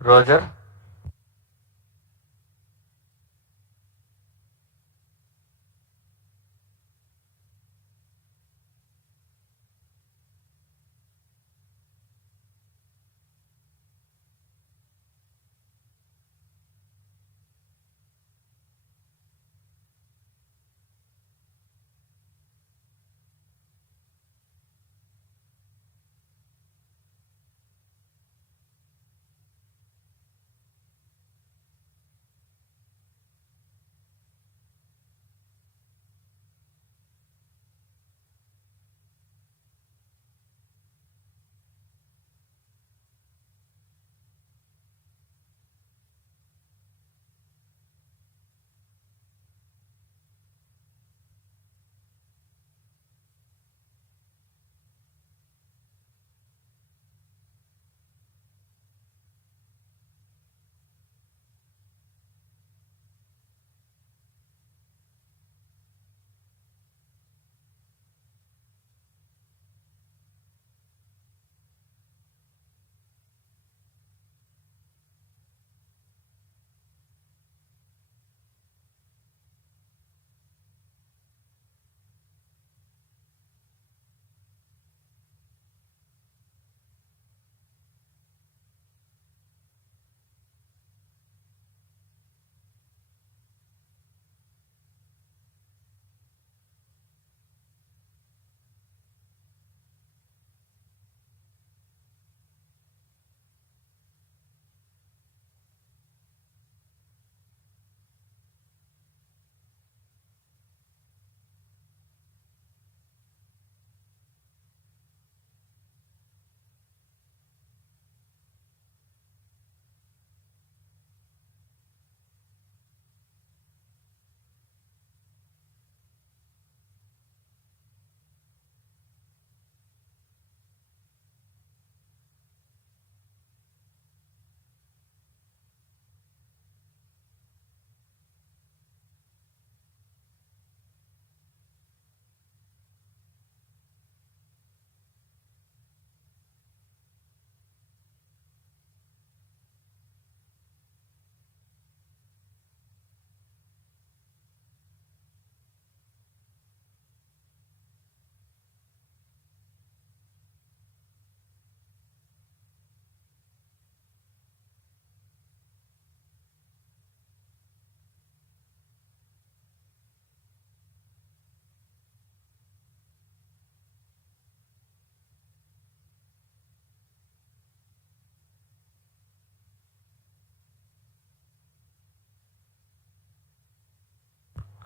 Roger.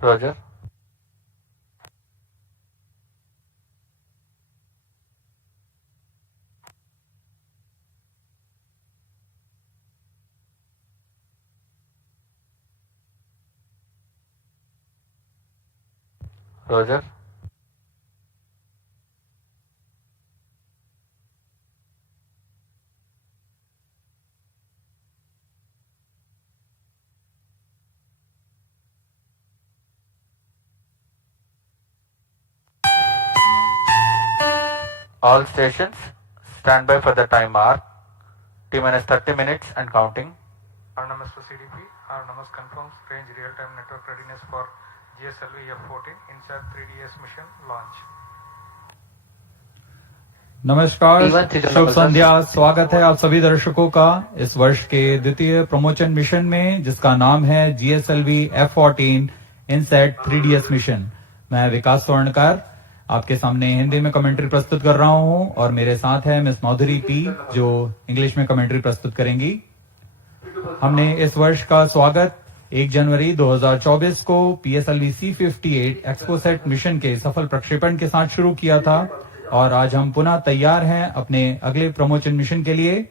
Roger. Roger. All stations, stand by for the time mark. T-minus 30 minutes and counting. RNMS for CDP. RNMS confirms range real-time network readiness for GSLV-F14 INSAT-3DS mission launch. नमस्कार, शुभ संध्या। स्वागत है आप सभी दर्शकों का इस वर्ष के द्वितीय प्रमोशन मिशन में, जिसका नाम है GSLV-F14 INSAT-3DS मिशन। मैं विकास स्वर्णकार आपके सामने हिंदी में कमेंट्री प्रस्तुत कर रहा हूं और मेरे साथ है मिस माधुरी पी, जो इंग्लिश में कमेंट्री प्रस्तुत करेंगी। हमने इस वर्ष का स्वागत 1 जनवरी 2024 को PSLV C58 एक्सपोसेट मिशन के सफल प्रक्षेपण के साथ शुरू किया था और आज हम पुनः तैयार हैं अपने अगले प्रमोशन मिशन के लिए।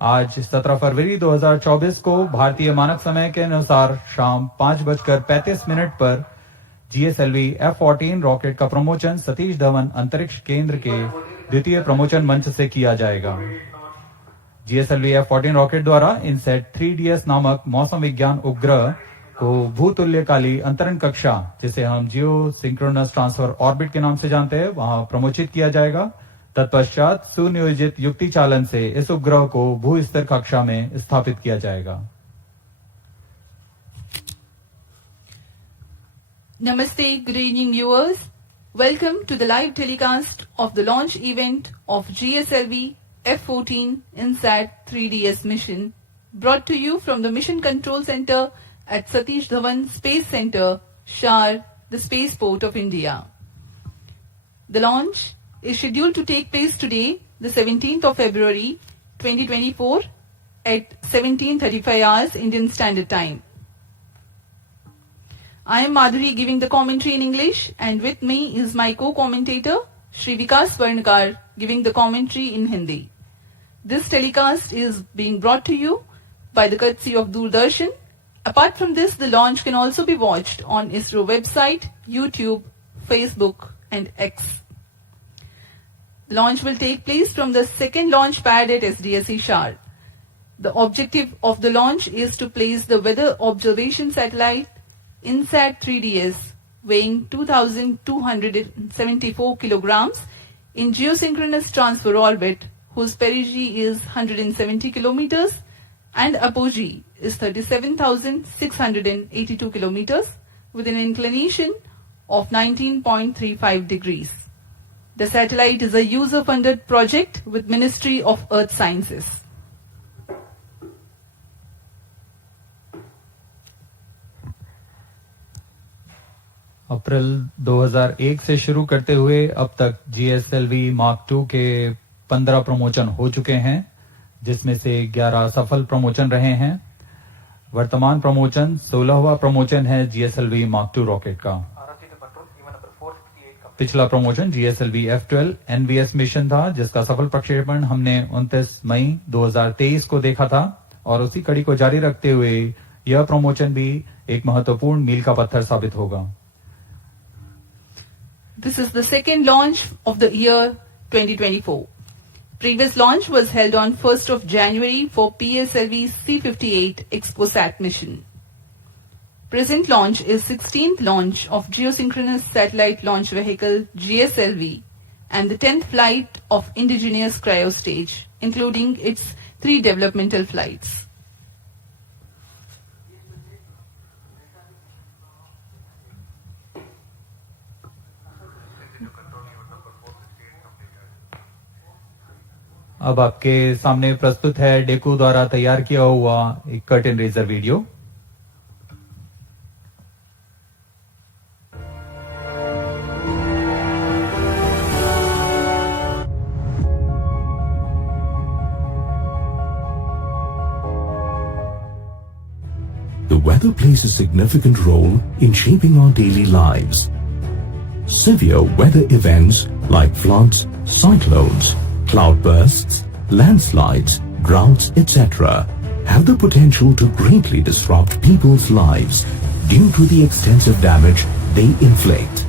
आज 17 फरवरी 2024 को भारतीय मानक समय के अनुसार शाम 5:35 पर GSLV-F14 रॉकेट का प्रमोशन सतीश धवन अंतरिक्ष केंद्र के द्वितीय प्रमोशन मंच से किया जाएगा। GSLV-F14 रॉकेट द्वारा INSAT-3DS नामक मौसम विज्ञान उपग्रह को भूतुल्यकाली अंतरण कक्षा, जिसे हम जियो सिंक्रोनस ट्रांसफर ऑर्बिट के नाम से जानते हैं, वहां प्रमोचित किया जाएगा, तत्पश्चात सुनियोजित युक्ति चालन से इस उपग्रह को भू स्तर कक्षा में स्थापित किया जाएगा। Namaste, good evening viewers. Welcome to the live telecast of the launch event of GSLV-F14 INSAT-3DS mission, brought to you from the Mission Control Center at Satish Dhawan Space Center, SHAR, the Spaceport of India. The launch is scheduled to take place today, the 17th of February 2024 at 17:35 hours Indian Standard Time. I am Madhuri giving the commentary in English, and with me is my co-commentator Shri Vikas Varnakar giving the commentary in Hindi. This telecast is being brought to you by the courtesy of Doordarshan. Apart from this, the launch can also be watched on ISRO website, YouTube, Facebook and X. The launch will take place from the second launch pad at SDSC SHAR. The objective of the launch is to place the weather observation satellite INSAT-3DS, weighing 2,274 kilograms, in geosynchronous transfer orbit, whose perigee is 170 kilometers and apogee is 37,682 kilometers, with an inclination of 19.35 degrees. The satellite is a user-funded project with Ministry of Earth Sciences. अप्रैल 2001 से शुरू करते हुए अब तक GSLV Mark II के 15 promotion हो चुके हैं, जिसमें से 11 सफल प्रमोशन रहे हैं। वर्तमान प्रमोशन 16वां प्रमोशन है GSLV Mark II रॉकेट का। पिछला प्रमोशन GSLV-F12 NVS मिशन था, जिसका सफल प्रक्षेपण हमने 29 मई 2023 को देखा था, और उसी कड़ी को जारी रखते हुए यह प्रमोशन भी एक महत्वपूर्ण मील का पत्थर साबित होगा। This is the second launch of the year 2024. Previous launch was held on 1st of January for PSLV C58 ExpoSat mission. Present launch is 16th launch of geosynchronous satellite launch vehicle GSLV and the 10th flight of indigenous cryostage, including its 3 developmental flights. अब आपके सामने प्रस्तुत है deco द्वारा तैयार किया हुआ एक curtain raiser video. The weather plays a significant role in shaping our daily lives. Severe weather events like floods, cyclones, cloudbursts, landslides, droughts, etc. have the potential to greatly disrupt people's lives due to the extensive damage they inflict.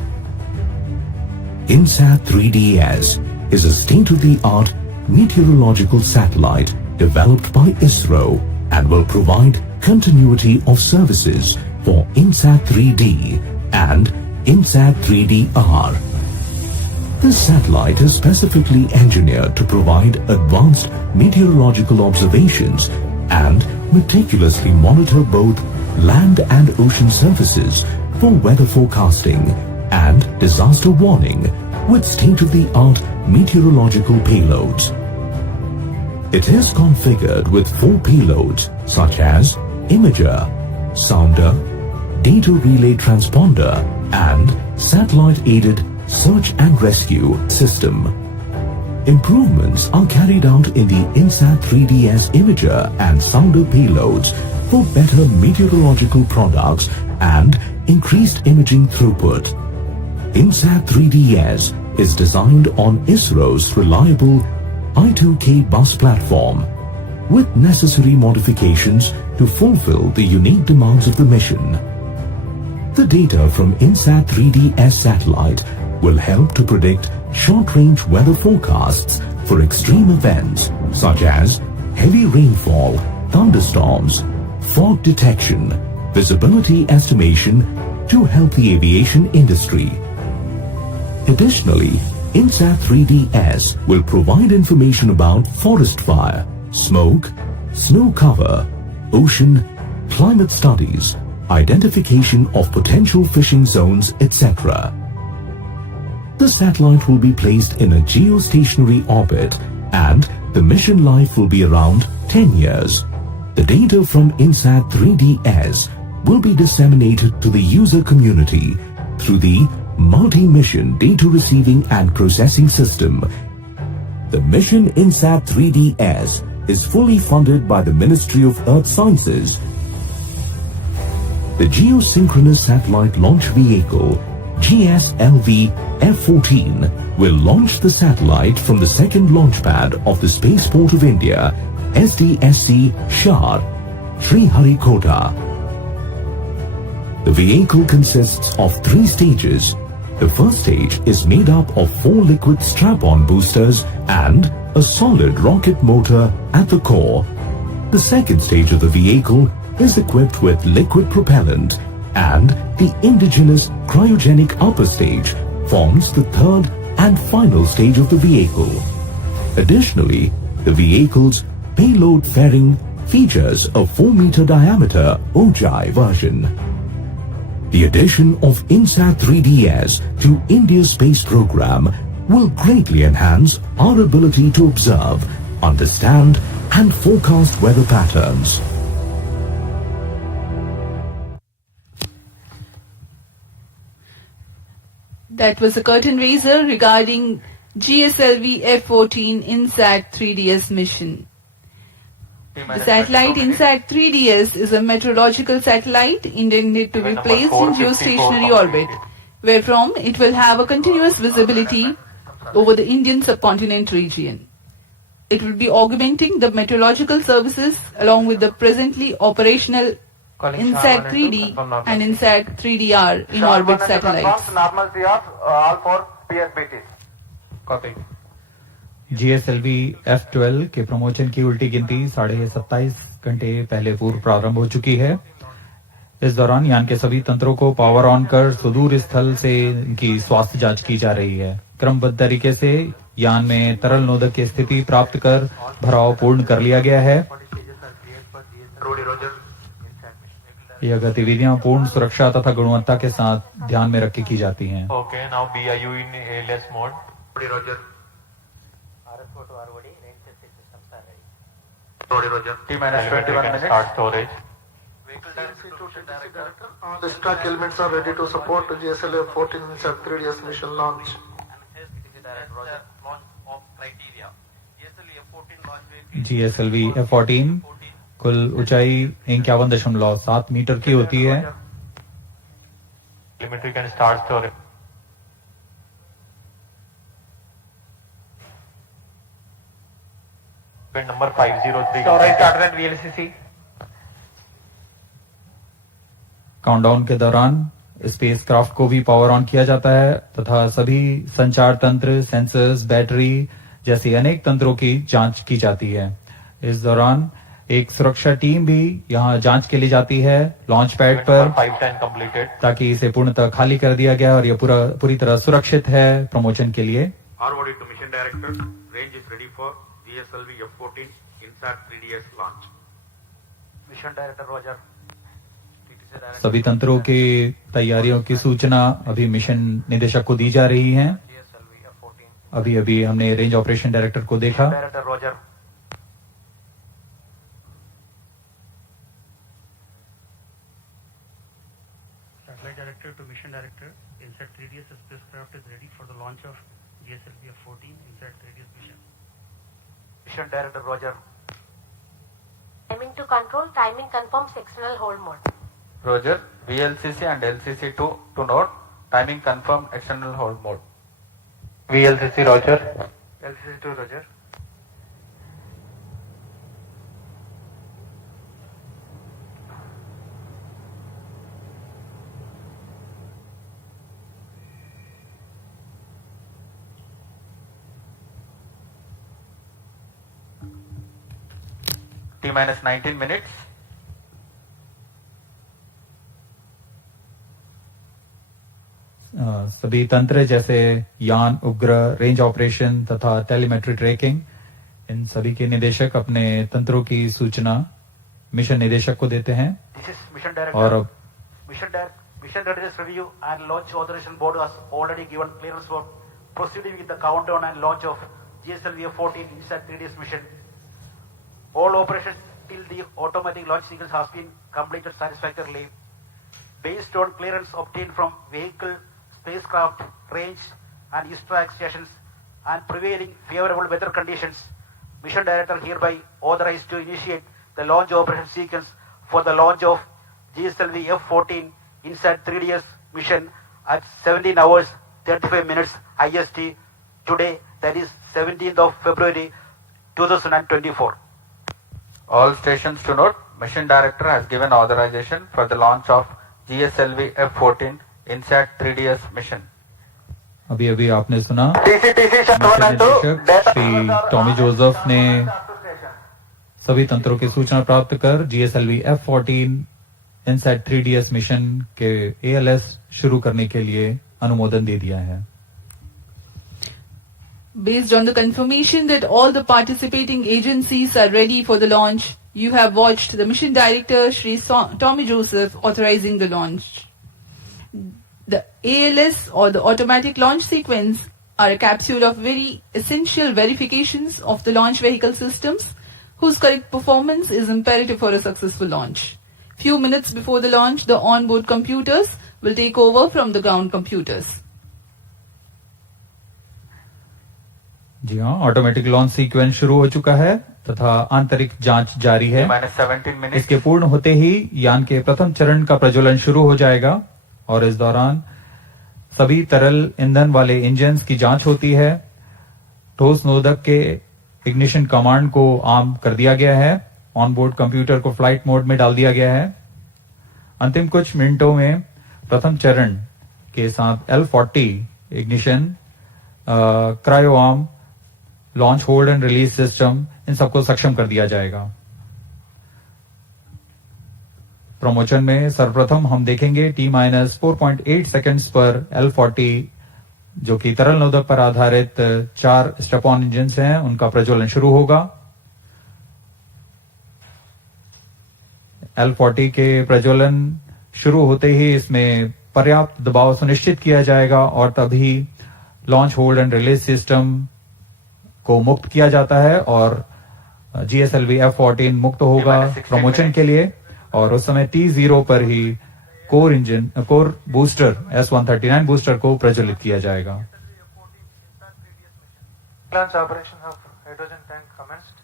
INSAT-3DS is a state-of-the-art meteorological satellite developed by ISRO and will provide continuity of services for INSAT-3D and INSAT-3DR. This satellite is specifically engineered to provide advanced meteorological observations and meticulously monitor both land and ocean surfaces for weather forecasting and disaster warning with state-of-the-art meteorological payloads. It is configured with 4 payloads such as imager, sounder, data relay transponder and satellite-aided search and rescue system. Improvements are carried out in the INSAT-3DS imager and sounder payloads for better meteorological products and increased imaging throughput. INSAT-3DS is designed on ISRO's reliable I2K bus platform with necessary modifications to fulfill the unique demands of the mission. The data from INSAT-3DS satellite will help to predict short-range weather forecasts for extreme events such as heavy rainfall, thunderstorms, fog detection, visibility estimation to help the aviation industry. Additionally, INSAT-3DS will provide information about forest fire, smoke, snow cover, ocean, climate studies, identification of potential fishing zones, etc. The satellite will be placed in a geostationary orbit and the mission life will be around 10 years. The data from INSAT-3DS will be disseminated to the user community through the Multi-Mission Data Receiving and Processing System. The mission INSAT-3DS is fully funded by the Ministry of Earth Sciences. The Geosynchronous Satellite Launch Vehicle GSLV-F14 will launch the satellite from the second launch pad of the Spaceport of India, SDSC SHAR, Sriharikota. The vehicle consists of 3 stages. The first stage is made up of 4 liquid strap-on boosters and a solid rocket motor at the core. The second stage of the vehicle is equipped with liquid propellant, and the indigenous cryogenic upper stage forms the third and final stage of the vehicle. Additionally, the vehicle's payload fairing features a 4-meter diameter Ojai version. The addition of INSAT-3DS to India's space program will greatly enhance our ability to observe, understand, and forecast weather patterns. That was a curtain raiser regarding GSLV-F14 INSAT-3DS mission. The satellite INSAT-3DS is a meteorological satellite intended to be placed in geostationary orbit, wherefrom it will have a continuous visibility over the Indian subcontinent region. It will be augmenting the meteorological services along with the presently operational INSAT-3D and INSAT-3DR in orbit satellites. Normalcy of all 4 PSBTs. Copy. GSLV-F12 के promotion की उल्टी गिनती 27.5 घंटे पहले पूर्व प्रारंभ हो चुकी है। इस दौरान यान के सभी तंत्रों को पावर ऑन कर सुदूर स्थल से इनकी स्वास्थ्य जांच की जा रही है। क्रमबद्ध तरीके से यान में तरल नोदक की स्थिति प्राप्त कर भराव पूर्ण कर लिया गया है। यह गतिविधियां पूर्ण सुरक्षा तथा गुणवत्ता के साथ ध्यान में रख के की जाती हैं। Okay, now BIU in ALS mode. Roger. Roger. T-minus 21 minutes. Start storage. All the stock elements are ready to support GSLV-F14 INSAT-3DS mission launch. GSLV-F14 कुल ऊंचाई 51.7 मीटर की होती है। Telemetry can start storage. Pin number 503. Storage started at VLCC. Countdown के दौरान spacecraft को भी power on किया जाता है तथा सभी संचार तंत्र, सेंसर्स, बैटरी जैसी अनेक तंत्रों की जांच की जाती है। इस दौरान एक सुरक्षा टीम भी यहां जांच के लिए जाती है लॉन्च पैड पर, ताकि इसे पूर्णतः खाली कर दिया गया और यह पूरी तरह सुरक्षित है प्रमोशन के लिए। ROD to mission director, range is ready for GSLV-F14 INSAT-3DS launch. Mission Director Roger. सभी तंत्रों की तैयारियों की सूचना अभी मिशन निदेशक को दी जा रही है। अभी हमने रेंज ऑपरेशन डायरेक्टर को देखा। Director Roger. Satellite Director to Mission Director, INSAT-3DS spacecraft is ready for the launch of GSLV-F14 INSAT-3DS mission. Mission Director Roger. Timing to control, timing confirm sectional hold mode. Roger. VLCC and LCC to note. Timing confirmed external hold mode. VLCC Roger. LCC to Roger. T-minus 19 minutes. सभी तंत्र जैसे यान, उपग्रह, range operation तथा telemetry tracking, इन सभी के निदेशक अपने तंत्रों की सूचना मिशन निदेशक को देते हैं। और अब Mission Readiness Review and Launch Authorization Board has already given clearance for proceeding with the countdown and launch of GSLV-F14 INSAT-3DS mission. All operations till the automatic launch sequence has been completed satisfactorily. Based on clearance obtained from vehicle, spacecraft, range and ISRO stations and prevailing favorable weather conditions, Mission Director hereby authorized to initiate the launch operation sequence for the launch of GSLV-F14 INSAT-3DS mission at 17 hours 35 minutes IST today, that is 17th of February 2024. All stations to note, Mission Director has given authorization for the launch of GSLV-F14 INSAT-3DS mission. अभी अभी आपने सुना mission निदेशक Shri Tommy Joseph ने सभी तंत्रों की सूचना प्राप्त कर GSLV-F14 INSAT-3DS मिशन के ALS शुरू करने के लिए अनुमोदन दे दिया है। Based on the confirmation that all the participating agencies are ready for the launch, you have watched the Mission Director Shri Tommy Joseph authorizing the launch. The ALS or the automatic launch sequence are a capsule of very essential verifications of the launch vehicle systems whose correct performance is imperative for a successful launch. Few minutes before the launch, the onboard computers will take over from the ground computers. जी हाँ, automatic launch sequence शुरू हो चुका है तथा आंतरिक जांच जारी है। इसके पूर्ण होते ही यान के प्रथम चरण का प्रज्वलन शुरू हो जाएगा और इस दौरान सभी तरल ईंधन वाले इंजन की जांच होती है। ठोस नोदक के इग्निशन कमांड को आम कर दिया गया है। ऑनबोर्ड कंप्यूटर को फ्लाइट मोड में डाल दिया गया है। अंतिम कुछ मिनटों में प्रथम चरण के साथ L40 ignition, cryo arm, launch hold and release system, इन सबको सक्षम कर दिया जाएगा। प्रमोशन में सर्वप्रथम हम देखेंगे T-4.8 सेकंड्स पर L40 जो कि तरल नोदक पर आधारित 4 स्टेप ऑन इंजन हैं, उनका प्रज्वलन शुरू होगा। L40 के प्रज्वलन शुरू होते ही इसमें पर्याप्त दबाव सुनिश्चित किया जाएगा और तभी launch hold and release system को मुक्त किया जाता है और GSLV-F14 मुक्त होगा प्रमोशन के लिए। और उस समय T0 पर ही कोर बूस्टर S139 बूस्टर को प्रज्वलित किया जाएगा। Launch operation of hydrogen tank commenced.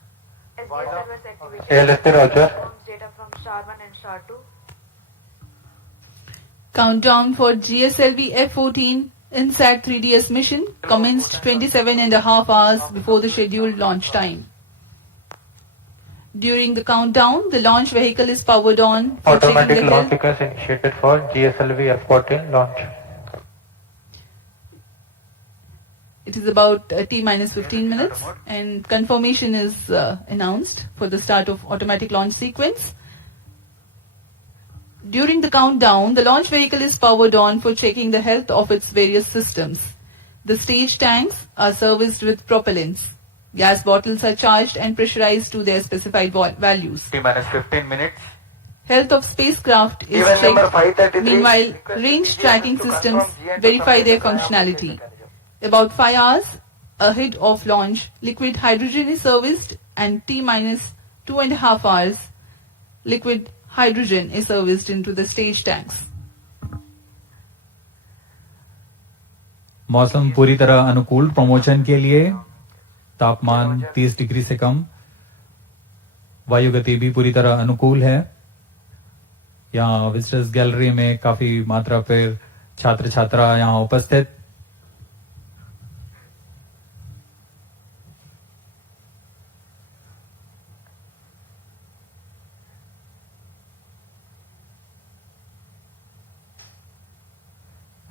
ALS Roger. Data from SHAR 1 and SHAR 2. Countdown for GSLV-F14 INSAT-3DS mission commenced 27.5 hours before the scheduled launch time. During the countdown, the launch vehicle is powered on. Automatic launch sequence initiated for GSLV-F14 launch. It is about T-minus 15 minutes and confirmation is announced for the start of automatic launch sequence. During the countdown, the launch vehicle is powered on for checking the health of its various systems. The stage tanks are serviced with propellants. Gas bottles are charged and pressurized to their specified values. T-minus 15 minutes. Health of spacecraft is checked. Meanwhile, range tracking systems verify their functionality. About 5 hours ahead of launch, liquid hydrogen is serviced and T-minus 2.5 hours, liquid hydrogen is serviced into the stage tanks. मौसम पूरी तरह अनुकूल promotion के लिए, तापमान 30 degree से कम, वायु गति भी पूरी तरह अनुकूल है। यहाँ विजिटर्स गैलरी में काफी मात्रा पर छात्र छात्रा यहाँ उपस्थित।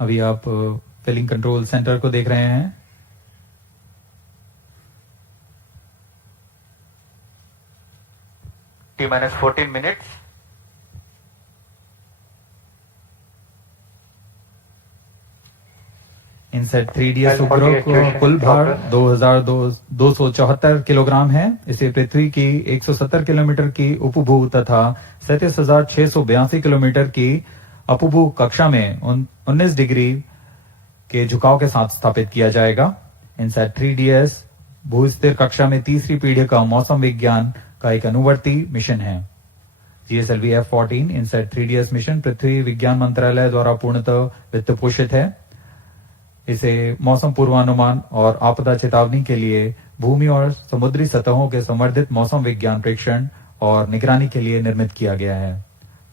अभी आप फिलिंग कंट्रोल सेंटर को देख रहे हैं। T-minus 14 minutes. INSAT-3DS उपग्रह को कुल भार 2274 किलोग्राम है। इसे पृथ्वी की 170 किलोमीटर की उपभू तथा 37,682 किलोमीटर की अपभू कक्षा में 19 डिग्री के झुकाव के साथ स्थापित किया जाएगा। INSAT-3DS भूस्थिर कक्षा में तीसरी पीढ़ी का मौसम विज्ञान का एक अनुवर्ती मिशन है। GSLV-F14 INSAT-3DS मिशन पृथ्वी विज्ञान मंत्रालय द्वारा पूर्णतः वित्त पोषित है। इसे मौसम पूर्वानुमान और आपदा चेतावनी के लिए भूमि और समुद्री सतहों के संवर्धित मौसम विज्ञान प्रेक्षण और निगरानी के लिए निर्मित किया गया है।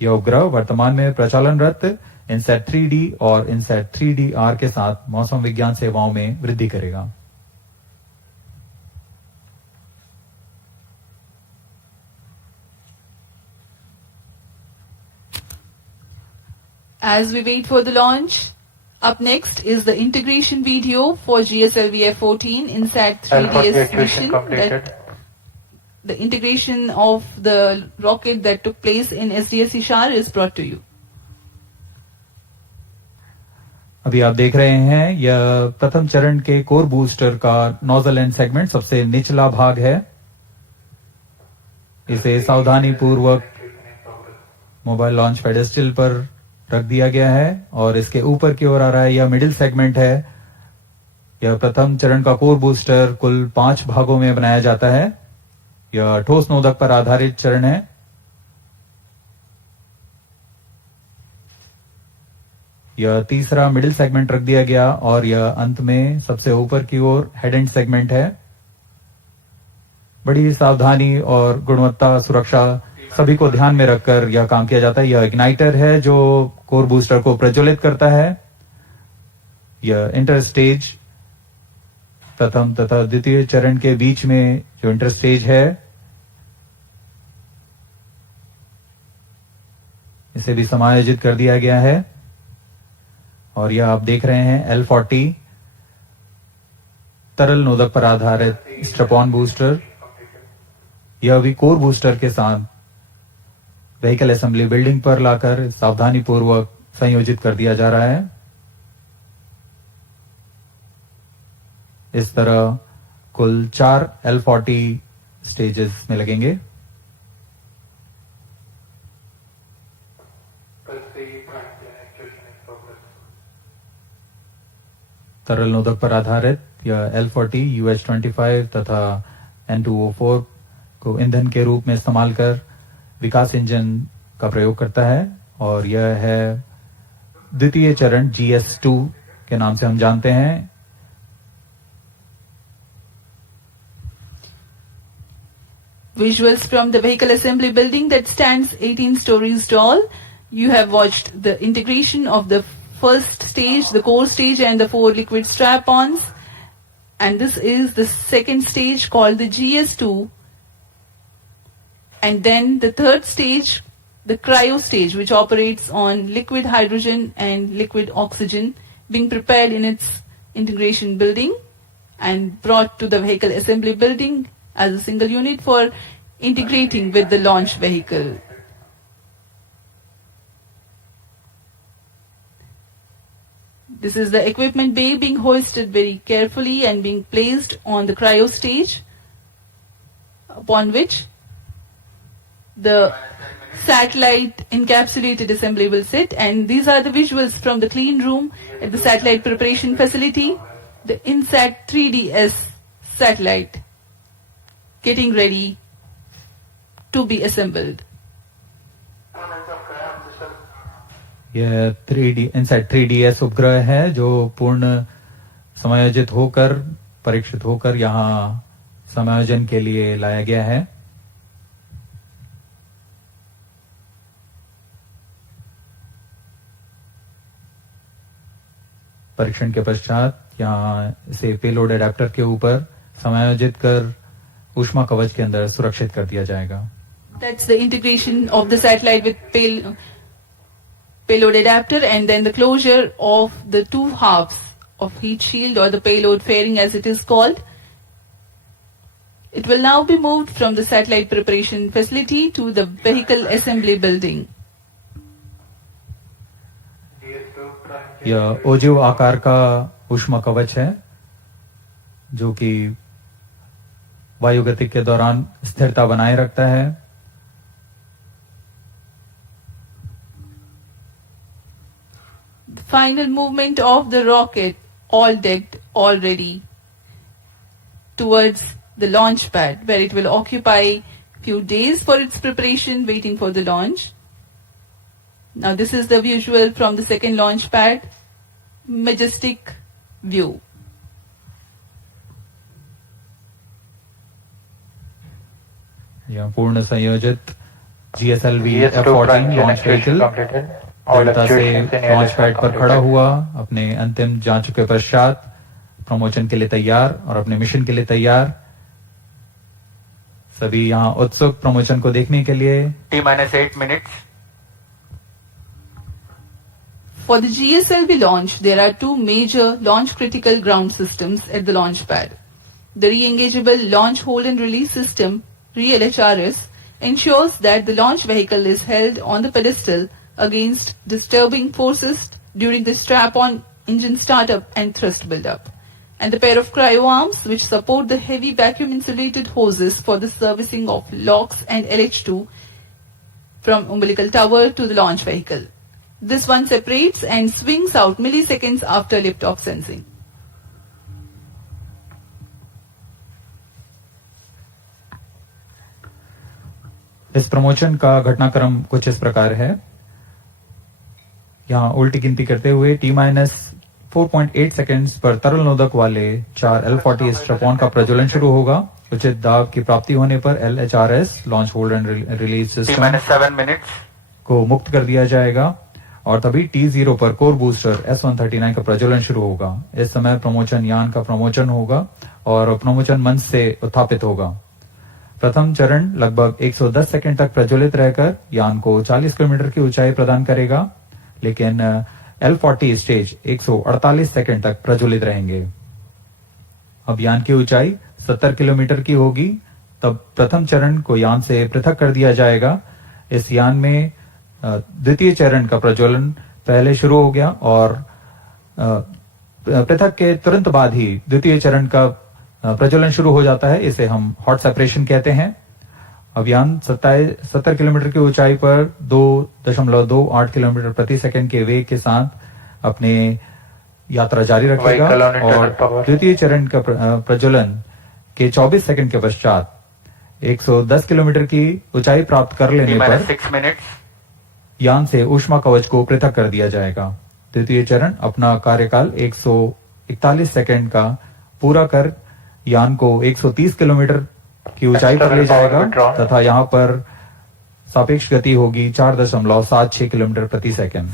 यह उपग्रह वर्तमान में प्रचालनरत INSAT-3D और INSAT-3DR के साथ मौसम विज्ञान सेवाओं में वृद्धि करेगा। As we wait for the launch, up next is the integration video for GSLV-F14 INSAT-3DS mission. The integration of the rocket that took place in SDSC SHAR is brought to you. अभी आप देख रहे हैं यह प्रथम चरण के core booster का नोजल एंड सेगमेंट सबसे निचला भाग है। इसे सावधानी पूर्वक मोबाइल लॉन्च पेडेस्टल पर रख दिया गया है और इसके ऊपर की ओर आ रहा है। यह मिडिल सेगमेंट है। यह प्रथम चरण का कोर बूस्टर कुल 5 भागों में बनाया जाता है। यह ठोस नोदक पर आधारित चरण है। यह तीसरा मिडिल सेगमेंट रख दिया गया और यह अंत में सबसे ऊपर की ओर हेड एंड सेगमेंट है। बड़ी सावधानी और गुणवत्ता सुरक्षा सभी को ध्यान में रखकर यह काम किया जाता है। यह इग्नाइटर है जो कोर बूस्टर को प्रज्वलित करता है। यह इंटर स्टेज प्रथम तथा द्वितीय चरण के बीच में जो इंटर स्टेज है इसे भी समायोजित कर दिया गया है। और यह आप देख रहे हैं L40 तरल नोदक पर आधारित स्ट्रैप-ऑन बूस्टर। यह भी कोर बूस्टर के साथ व्हीकल असेंबली बिल्डिंग पर लाकर सावधानी पूर्वक संयोजित कर दिया जा रहा है। इस तरह कुल 4 L40 स्टेजेस में लगेंगे। तरल नोदक पर आधारित यह L40 UH-25 तथा N2O4 को ईंधन के रूप में इस्तेमाल कर विकास इंजन का प्रयोग करता है और यह है द्वितीय चरण GS2 के नाम से हम जानते हैं। Visuals from the vehicle assembly building that stands 18 stories tall. You have watched the integration of the first stage, the core stage, and the 4 liquid strap-ons. And this is the second stage called the GS2. And then the third stage, the cryo stage, which operates on liquid hydrogen and liquid oxygen, being prepared in its integration building and brought to the vehicle assembly building as a single unit for integrating with the launch vehicle. This is the equipment bay being hoisted very carefully and being placed on the cryo stage, upon which the satellite encapsulated assembly will sit. And these are the visuals from the clean room at the satellite preparation facility. The INSAT-3DS satellite getting ready to be assembled. यह 3D INSAT-3DS उपग्रह है जो पूर्ण समायोजित होकर परीक्षित होकर यहाँ समायोजन के लिए लाया गया है। परीक्षण के पश्चात यहाँ इसे पेलोड एडेप्टर के ऊपर समायोजित कर ऊष्मा कवच के अंदर सुरक्षित कर दिया जाएगा। That's the integration of the satellite with payload adapter, and then the closure of the 2 halves of heat shield or the payload fairing as it is called. It will now be moved from the satellite preparation facility to the vehicle assembly building. यह ओजिव आकार का ऊष्मा कवच है जो कि वायुगतिक के दौरान स्थिरता बनाए रखता है। Final movement of the rocket, all decked, all ready, towards the launch pad, where it will occupy few days for its preparation, waiting for the launch. Now this is the visual from the second launch pad. Majestic view. यह पूर्ण संयोजित GSLV-F14 launch vehicle दृढ़ता से launch pad पर खड़ा हुआ, अपने अंतिम जांच के पश्चात प्रमोशन के लिए तैयार और अपने मिशन के लिए तैयार। सभी यहाँ उत्सुक प्रमोशन को देखने के लिए। T-8 minutes. For the GSLV launch, there are two major launch critical ground systems at the launch pad. The re-engageable launch hold and release system, REL-HRS, ensures that the launch vehicle is held on the pedestal against disturbing forces during the strap-on engine startup and thrust build-up, and the pair of cryo arms which support the heavy vacuum insulated hoses for the servicing of LOX and LH2 from umbilical tower to the launch vehicle. This one separates and swings out milliseconds after liftoff sensing. इस promotion का घटनाक्रम कुछ इस प्रकार है। यहाँ उल्टी गिनती करते हुए T-4.8 सेकेंड्स पर तरल नोदक वाले 4 L-40 स्ट्रैप-ऑन का प्रज्वलन शुरू होगा। उचित दाब की प्राप्ति होने पर LHRS launch hold and release system T-7 minutes. को मुक्त कर दिया जाएगा और तभी T0 पर कोर बूस्टर S-139 का प्रज्वलन शुरू होगा। इस समय प्रमोशन यान का प्रमोशन होगा और प्रमोशन मंच से उत्थापित होगा। प्रथम चरण लगभग 110 सेकंड तक प्रज्वलित रहकर यान को 40 किलोमीटर की ऊंचाई प्रदान करेगा, लेकिन L-40 स्टेज 148 सेकंड तक प्रज्वलित रहेंगे। अब यान की ऊंचाई 70 किलोमीटर की होगी, तब प्रथम चरण को यान से पृथक कर दिया जाएगा। इस यान में द्वितीय चरण का प्रज्वलन पहले शुरू हो गया और पृथक के तुरंत बाद ही द्वितीय चरण का प्रज्वलन शुरू हो जाता है। इसे हम हॉट सेपरेशन कहते हैं। अब यान 70 किलोमीटर की ऊंचाई पर 2.28 किलोमीटर प्रति सेकंड के वेग के साथ अपने यात्रा जारी रखेगा और द्वितीय चरण का प्रज्वलन के 24 सेकंड के पश्चात 110 किलोमीटर की ऊंचाई प्राप्त कर लेने पर यान से ऊष्मा कवच को पृथक कर दिया जाएगा। द्वितीय चरण अपना कार्यकाल 141 सेकंड का पूरा कर यान को 130 किलोमीटर की ऊंचाई पर ले जाएगा तथा यहां पर सापेक्ष गति होगी 4.76 किलोमीटर प्रति सेकंड।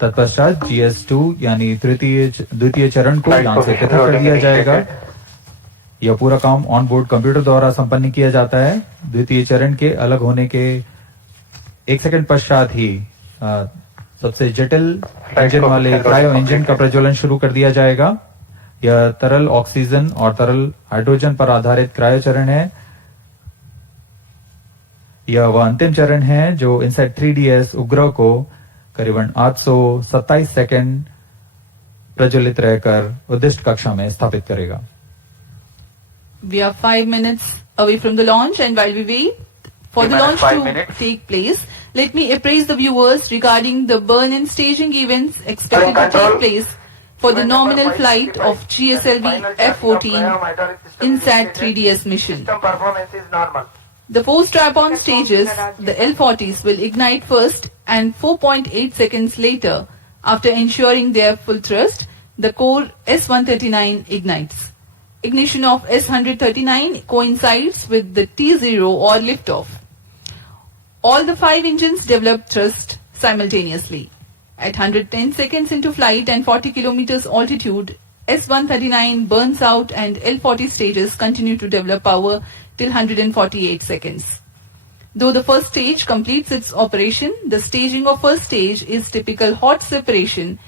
तत्पश्चात GS2 यानी द्वितीय चरण को यान से पृथक कर दिया जाएगा। यह पूरा काम ऑन बोर्ड कंप्यूटर द्वारा संपन्न किया जाता है। द्वितीय चरण के अलग होने के 1 सेकंड पश्चात ही सबसे जटिल इंजन वाले क्रायो इंजन का प्रज्वलन शुरू कर दिया जाएगा। यह तरल ऑक्सीजन और तरल हाइड्रोजन पर आधारित क्रायो चरण है। यह वह अंतिम चरण है जो INSAT-3DS उपग्रह को करीबन 827 सेकंड प्रज्वलित रहकर उद्दिष्ट कक्षा में स्थापित करेगा। We are 5 minutes away from the launch, and while we wait for the launch to take place, let me appraise the viewers regarding the burn-in staging events expected to take place for the nominal flight of GSLV-F14 INSAT-3DS mission. Performance is normal. The 4 strap-on stages, the L-40s, will ignite first, and 4.8 seconds later, after ensuring their full thrust, the core S-139 ignites. Ignition of S-139 coincides with the T0 or liftoff. All the 5 engines develop thrust simultaneously. At 110 seconds into flight and 40 kilometers altitude, S-139 burns out and L-40 stages continue to develop power till 148 seconds. Though the first stage completes its operation, the staging of first stage is typical hot separation,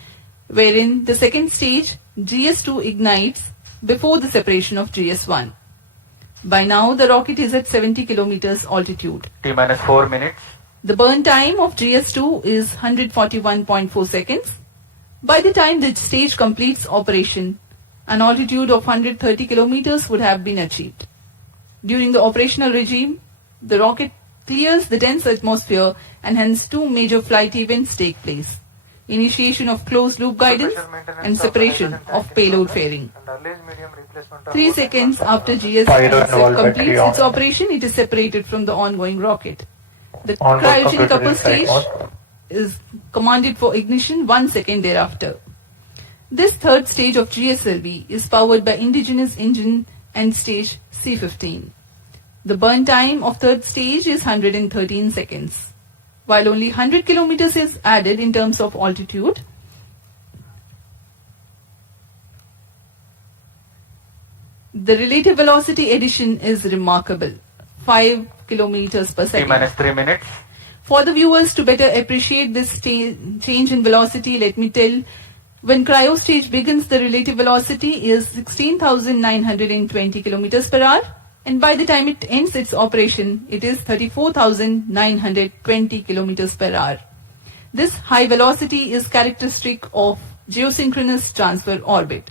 wherein the second stage, GS2, ignites before the separation of GS1. By now, the rocket is at 70 kilometers altitude. T-4 minutes. The burn time of GS2 is 141.4 seconds. By the time the stage completes operation, an altitude of 130 kilometers would have been achieved. During the operational regime, the rocket clears the dense atmosphere and hence two major flight events take place: initiation of closed loop guidance and separation of payload fairing. 3 seconds after GSLV completes its operation, it is separated from the ongoing rocket. The cryogenic upper stage is commanded for ignition 1 second thereafter. This third stage of GSLV is powered by indigenous engine and stage C-15. The burn time of third stage is 113 seconds. While only 100 kilometers is added in terms of altitude, the relative velocity addition is remarkable, 5 kilometers per second. T minus 3 minutes. For the viewers to better appreciate this change in velocity, let me tell, when cryo stage begins, the relative velocity is 16,920 kilometers per hour, and by the time it ends its operation, it is 34,920 kilometers per hour. This high velocity is characteristic of geosynchronous transfer orbit.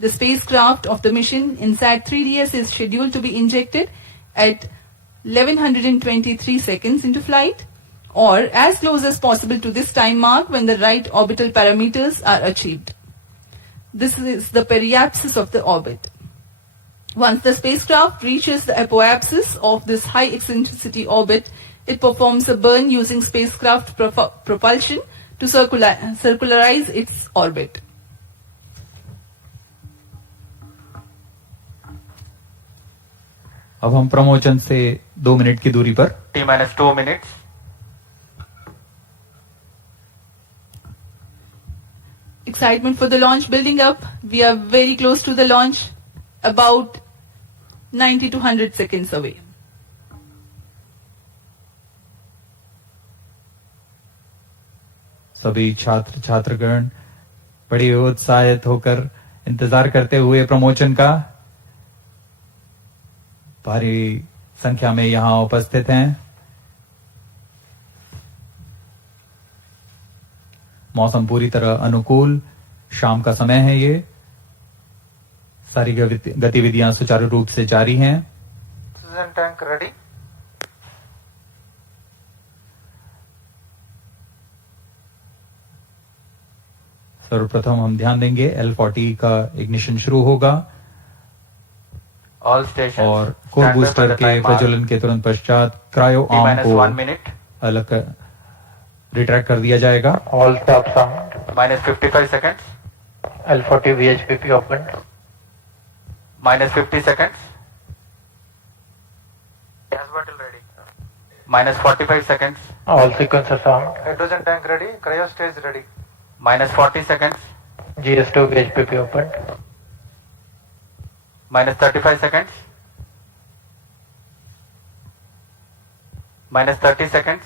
The spacecraft of the mission INSAT-3DS is scheduled to be injected at 1123 seconds into flight, or as close as possible to this time mark when the right orbital parameters are achieved. This is the periapsis of the orbit. Once the spacecraft reaches the apoapsis of this high eccentricity orbit, it performs a burn using spacecraft propulsion to circularize its orbit. अब हम प्रमोचन से 2 minute की दूरी पर T minus 2 minutes. Excitement for the launch building up. We are very close to the launch, about 90 to 100 seconds away. सभी छात्र छात्रगण बड़ी उत्साहित होकर इंतजार करते हुए प्रमोचन का भारी संख्या में यहां उपस्थित हैं। मौसम पूरी तरह अनुकूल, शाम का समय है। ये सारी गतिविधियां सुचारू रूप से जारी हैं। Oxygen tank ready. सर्वप्रथम हम ध्यान देंगे L40 का इग्निशन शुरू होगा All stations. और कोर बूस्टर के प्रज्वलन के तुरंत पश्चात क्रायो आर्म को अलग रिट्रैक्ट कर दिया जाएगा। All stop sound. Minus 55 seconds. L40 VHPP opened. Minus 50 seconds. Gas bottle ready. Minus 45 seconds. All sequencers on. Hydrogen tank ready. Cryo stage ready. Minus 40 seconds. GS2 VHPP opened. Minus 35 seconds. Minus 30 seconds.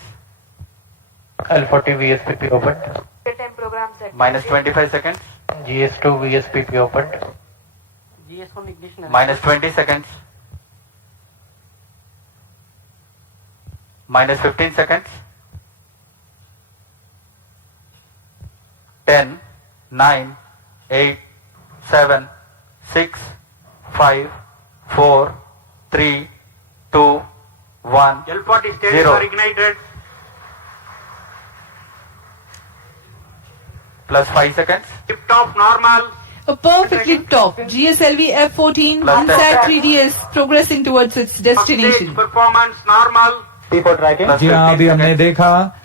L40 VSPP opened. Time program set. Minus 25 seconds. GS2 VSPP opened. GS1 ignition. Minus 20 seconds. Minus 15 seconds. 10, 9, 8, 7, 6, 5, 4, 3, 2, 1, L40 stages 0. are ignited. Plus 5 seconds. Lift off normal. A perfect lift-off. GSLV-F14 Plus INSAT-3DS progressing towards its Stage destination. performance normal. Plus जी हाँ, 50 अभी हमने seconds. देखा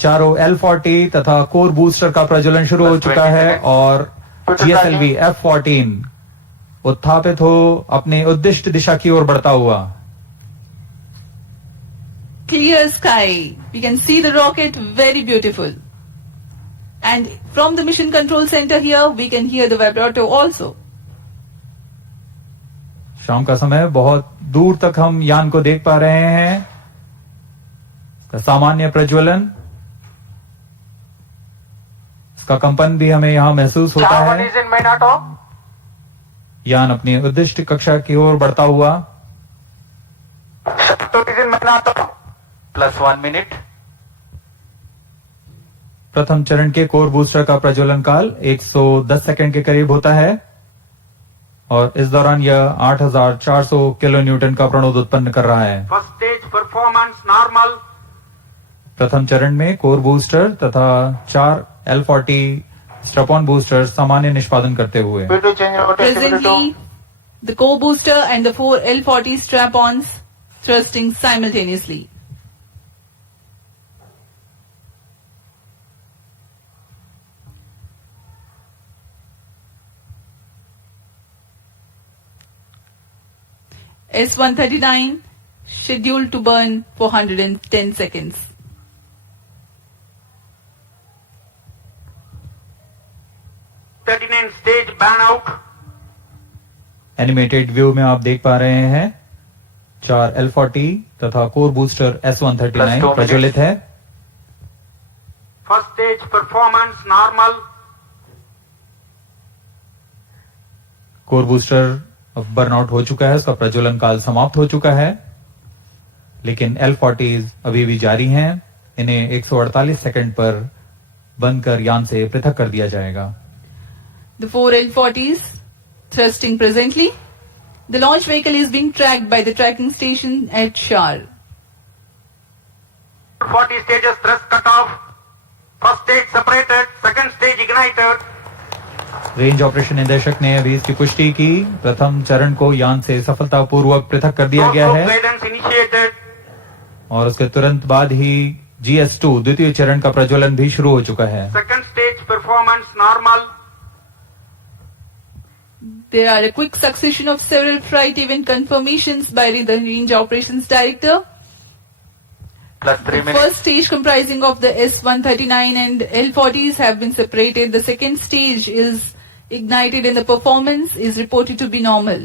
चारों L40 तथा core booster का प्रज्वलन शुरू हो Plus चुका 20 है seconds. और GSLV-F14 उत्थापित हो अपने उद्दिष्ट दिशा की ओर बढ़ता हुआ। Clear sky. We can see the rocket, very beautiful. And from the mission control center here, we can hear the vibrato also. शाम का समय, बहुत दूर तक हम यान को देख पा रहे हैं। सामान्य प्रज्वलन, इसका कंपन भी हमें यहां महसूस होता है। is in main auto. यान अपनी उद्दिष्ट कक्षा की ओर बढ़ता हुआ। Is in main auto. Plus 1 minute. प्रथम चरण के कोर बूस्टर का प्रज्वलन काल 110 सेकंड के करीब होता है और इस दौरान यह 8400 किलो न्यूटन का प्रणोद उत्पन्न कर रहा है। First stage performance normal. प्रथम चरण में कोर बूस्टर तथा 4 L40 स्ट्रैप-ऑन बूस्टर सामान्य निष्पादन करते हुए Presently, the core booster and the 4 L40 strap-ons thrusting simultaneously. S139 scheduled to burn for 110 seconds. Stage burn out. Animated view में आप देख पा रहे हैं 4 L40 तथा कोर बूस्टर S139 प्रज्वलित है। First stage performance normal. Core booster अब बर्नआउट हो चुका है, उसका प्रज्वलन काल समाप्त हो चुका है, लेकिन L40 अभी भी जारी हैं। इन्हें 148 सेकंड पर बंद कर यान से पृथक कर दिया जाएगा। The 4 L40s thrusting presently. The launch vehicle is being tracked by the tracking station at SHAR. 40 stages thrust cut off. First stage separated. Second stage ignited. Range operation निदेशक ने अभी इसकी पुष्टि की। प्रथम चरण को यान से सफलतापूर्वक पृथक कर दिया गया है Guidance initiated. और उसके तुरंत बाद ही GS2 द्वितीय चरण का प्रज्वलन भी शुरू हो चुका है। Second stage performance normal. There are a quick succession of several flight event confirmations by the Range Operations Director. Plus 3 The minutes. first stage comprising of the S139 and L40s have been separated. The second stage is ignited and the performance is reported to be normal.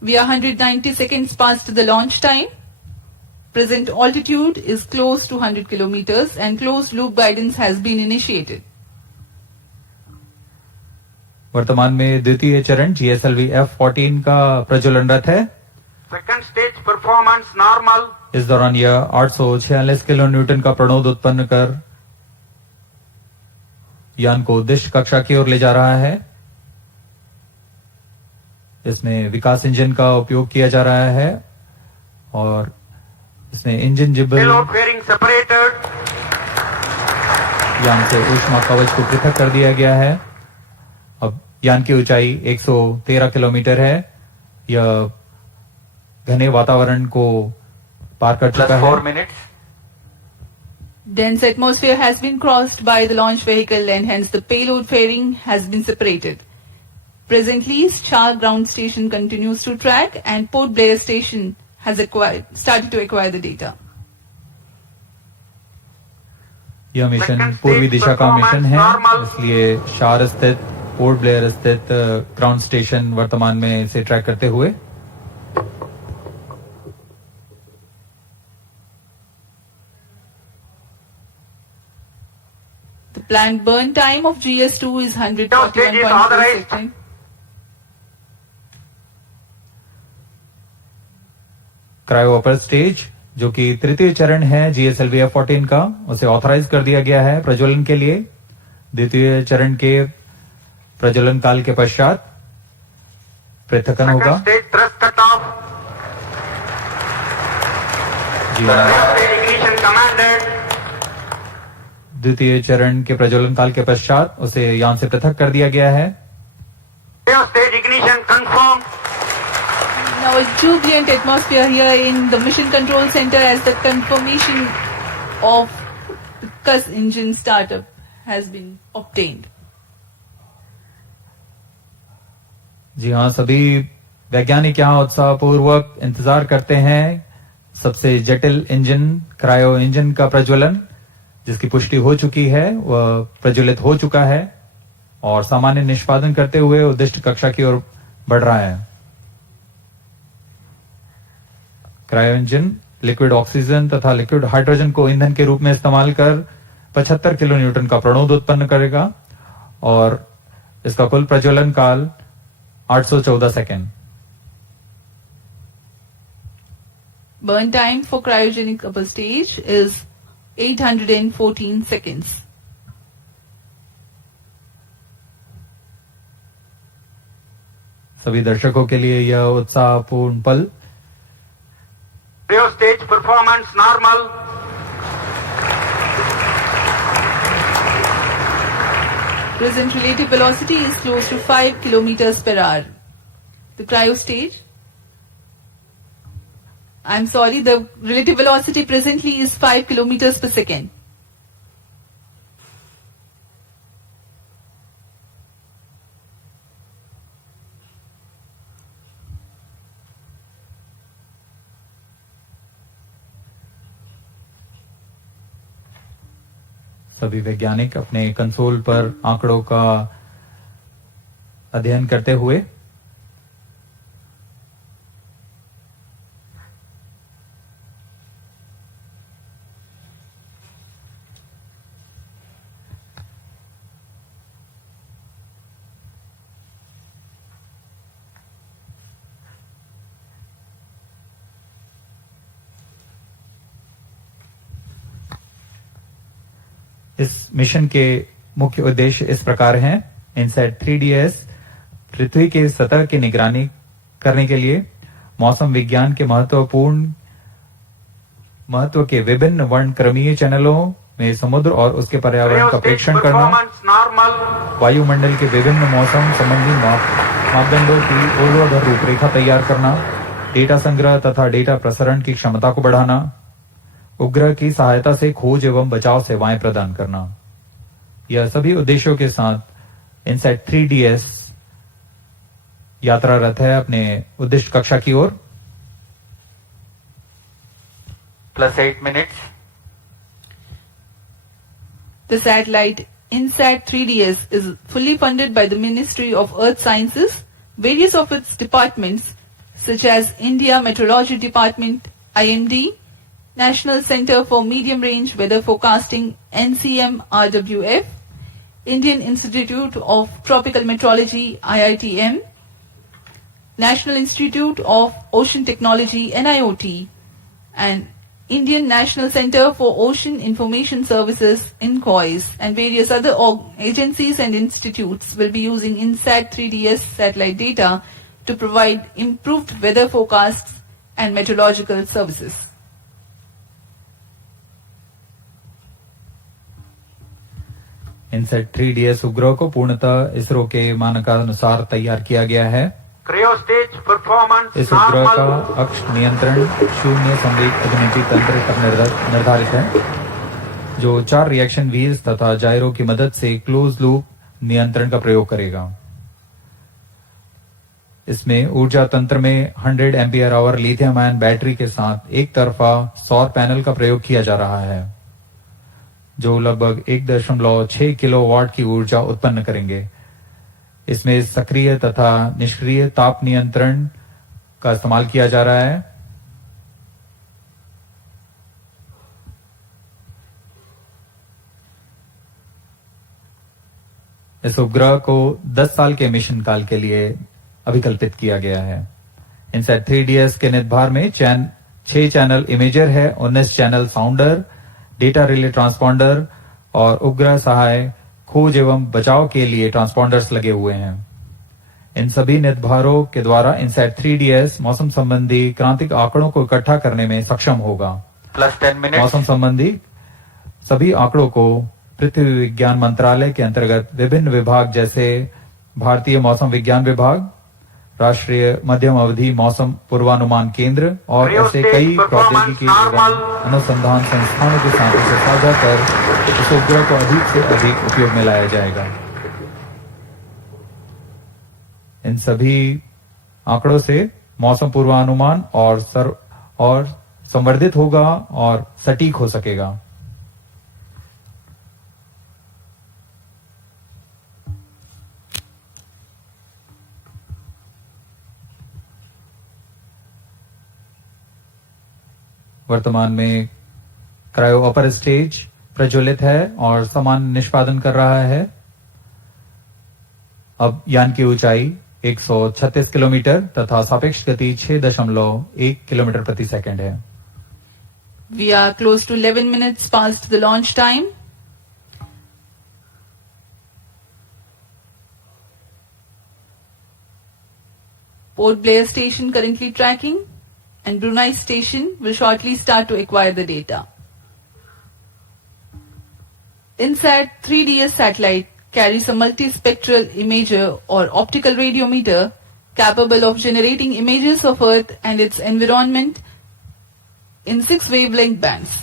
We are 190 seconds past the launch time. Present altitude is close to 100 kilometers and closed loop guidance has been initiated. वर्तमान में द्वितीय चरण GSLV-F14 का प्रज्वलनरत है। Second stage performance normal. इस दौरान यह 846 kilo Newton का प्रणोद उत्पन्न कर यान को उद्दिष्ट कक्षा की ओर ले जा रहा है। इसमें विकास इंजन का उपयोग किया जा रहा है और इसमें इंजन जिबल Payload fairing separated. यान से ऊष्मा कवच को पृथक कर दिया गया है। अब यान की ऊंचाई 113 किलोमीटर है। यह घने वातावरण को पार कर चुका Plus है। 4 minutes. Dense atmosphere has been crossed by the launch vehicle and hence the payload fairing has been separated. Presently, SHAR ground station continues to track and Port Blair station has started to acquire the data. यह mission पूर्वी दिशा का mission है, इसलिए शार स्थित port Blair स्थित ground station वर्तमान में इसे ट्रैक करते हुए The planned burn time of GS2 is 141.4 seconds. Cryo upper stage जो कि तृतीय चरण है GSLV-F14 का, उसे ऑथराइज कर दिया गया है प्रज्वलन के लिए। द्वितीय चरण के प्रज्वलन काल के पश्चात पृथक्कन होगा। Second stage thrust cut off. जी हाँ। Ignition commanded. द्वितीय चरण के प्रज्वलन काल के पश्चात उसे यान से पृथक कर दिया गया है। Stage ignition confirmed. Now a jubilant atmosphere here in the Mission Control Center as the confirmation of the CUS engine startup has been obtained. जी हाँ, सभी वैज्ञानिक यहाँ उत्साहपूर्वक इंतजार करते हैं सबसे जटिल इंजन क्रायो इंजन का प्रज्वलन, जिसकी पुष्टि हो चुकी है, वह प्रज्वलित हो चुका है और सामान्य निष्पादन करते हुए उद्दिष्ट कक्षा की ओर बढ़ रहा है। क्रायो इंजन लिक्विड ऑक्सीजन तथा लिक्विड हाइड्रोजन को ईंधन के रूप में इस्तेमाल कर 75 किलो न्यूटन का प्रणोद उत्पन्न करेगा और इसका कुल प्रज्वलन काल 814 second. Burn time for cryogenic upper stage is 814 seconds. सभी दर्शकों के लिए यह उत्साहपूर्ण पल। Cryo stage performance normal. Present relative velocity is close to 5 kilometers per hour. The cryo stage. I'm sorry, the relative velocity presently is 5 kilometers per second. सभी वैज्ञानिक अपने console पर आंकड़ों का अध्ययन करते हुए इस मिशन के मुख्य उद्देश्य इस प्रकार हैं। INSAT-3DS पृथ्वी के सतह की निगरानी करने के लिए मौसम विज्ञान के महत्व के विभिन्न वर्णक्रमीय चैनलों में समुद्र और उसके पर्यावरण का प्रेक्षण करना, वायुमंडल के विभिन्न मौसम संबंधी मापदंडों की ऊर्ध्वाधर रूपरेखा तैयार करना, डेटा संग्रह तथा डेटा प्रसारण की क्षमता को बढ़ाना, उपग्रह की सहायता से खोज एवं बचाव सेवाएं प्रदान करना। यह सभी उद्देश्यों के साथ INSAT-3DS यात्रारत है अपने उद्दिष्ट कक्षा की ओर। +8 minutes. The satellite INSAT-3DS is fully funded by the Ministry of Earth Sciences, various of its departments such as India Meteorology Department, IMD, National Center for Medium Range Weather Forecasting, NCM-RWF, Indian Institute of Tropical Meteorology, IITM, National Institute of Ocean Technology, NIOT, and Indian National Center for Ocean Information Services, INCOIS, and various other agencies and institutes will be using INSAT-3DS satellite data to provide improved weather forecasts and meteorological services. INSAT-3DS उपग्रह को पूर्णतः इसरो के मानकानुसार तैयार किया गया है। Cryo stage performance इस उपग्रह का normal. अक्ष नियंत्रण शून्य संवेग अभिनति तंत्र पर निर्धारित है, जो 4 रिएक्शन व्हील्स तथा जायरो की मदद से क्लोज लूप नियंत्रण का प्रयोग करेगा। इसमें ऊर्जा तंत्र में 100 ampere hour lithium ion battery के साथ एक तरफा सौर पैनल का प्रयोग किया जा रहा है, जो लगभग 1.6 किलोवाट की ऊर्जा उत्पन्न करेंगे। इसमें सक्रिय तथा निष्क्रिय ताप नियंत्रण का इस्तेमाल किया जा रहा है। इस उपग्रह को 10 साल के मिशन काल के लिए अभिकल्पित किया गया है। INSAT-3DS के निदभार में 6 चैनल इमेजर है, 19 चैनल साउंडर, डेटा रिले ट्रांसपॉन्डर और उपग्रह सहाय खोज एवं बचाव के लिए ट्रांसपॉन्डर्स लगे हुए हैं। इन सभी निदभारों के द्वारा INSAT-3DS मौसम संबंधी क्रांतिक आंकड़ों को इकट्ठा करने में सक्षम होगा। +10 minutes. मौसम संबंधी सभी आंकड़ों को पृथ्वी विज्ञान मंत्रालय के अंतर्गत विभिन्न विभाग जैसे भारतीय मौसम विज्ञान विभाग, राष्ट्रीय मध्यम अवधि मौसम पूर्वानुमान केंद्र और ऐसे कई प्रौद्योगिकी एवं अनुसंधान संस्थानों के साथ इसे साझा कर इस उपग्रह को अधिक से अधिक उपयोग में लाया जाएगा। इन सभी आंकड़ों से मौसम पूर्वानुमान और संवर्धित होगा और सटीक हो सकेगा। वर्तमान में क्रायो अपर स्टेज प्रज्वलित है और समान निष्पादन कर रहा है। अब यान की ऊंचाई 136 किलोमीटर तथा सापेक्ष गति 6.1 किलोमीटर प्रति सेकंड है। We are close to 11 minutes past the launch time. Port Blair station currently tracking, and Brunei station will shortly start to acquire the data. INSAT-3DS satellite carries a multispectral imager or optical radiometer capable of generating images of Earth and its environment in 6 wavelength bands.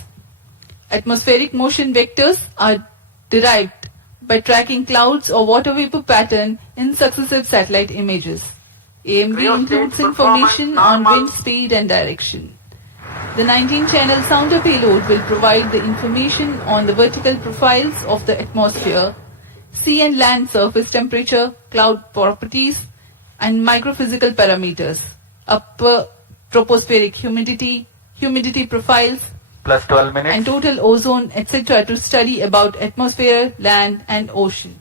Atmospheric motion vectors are derived by tracking clouds or water vapor pattern in successive satellite images. AMD includes information on wind speed and direction. The 19-channel sounder payload will provide the information on the vertical profiles of the atmosphere, sea and land surface temperature, cloud properties, and microphysical parameters, upper tropospheric humidity, humidity profiles, Plus 12 minutes. and total ozone, etc. to study about atmosphere, land, and ocean.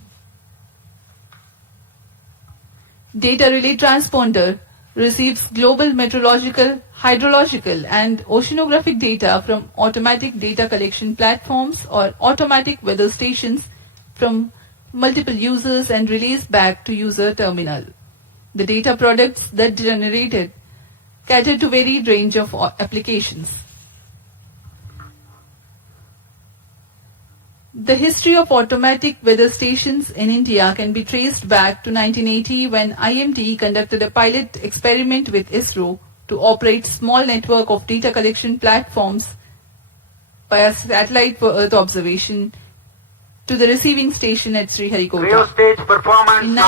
Data relay transponder receives global meteorological, hydrological, and oceanographic data from automatic data collection platforms or automatic weather stations from multiple users and relays back to user terminal. The data products that generated cater to varied range of applications. The history of automatic weather stations in India can be traced back to 1980 when IMT conducted a pilot experiment with ISRO to operate small network of data collection platforms via satellite for Earth observation to the receiving station at Sriharikota. Stage performance. In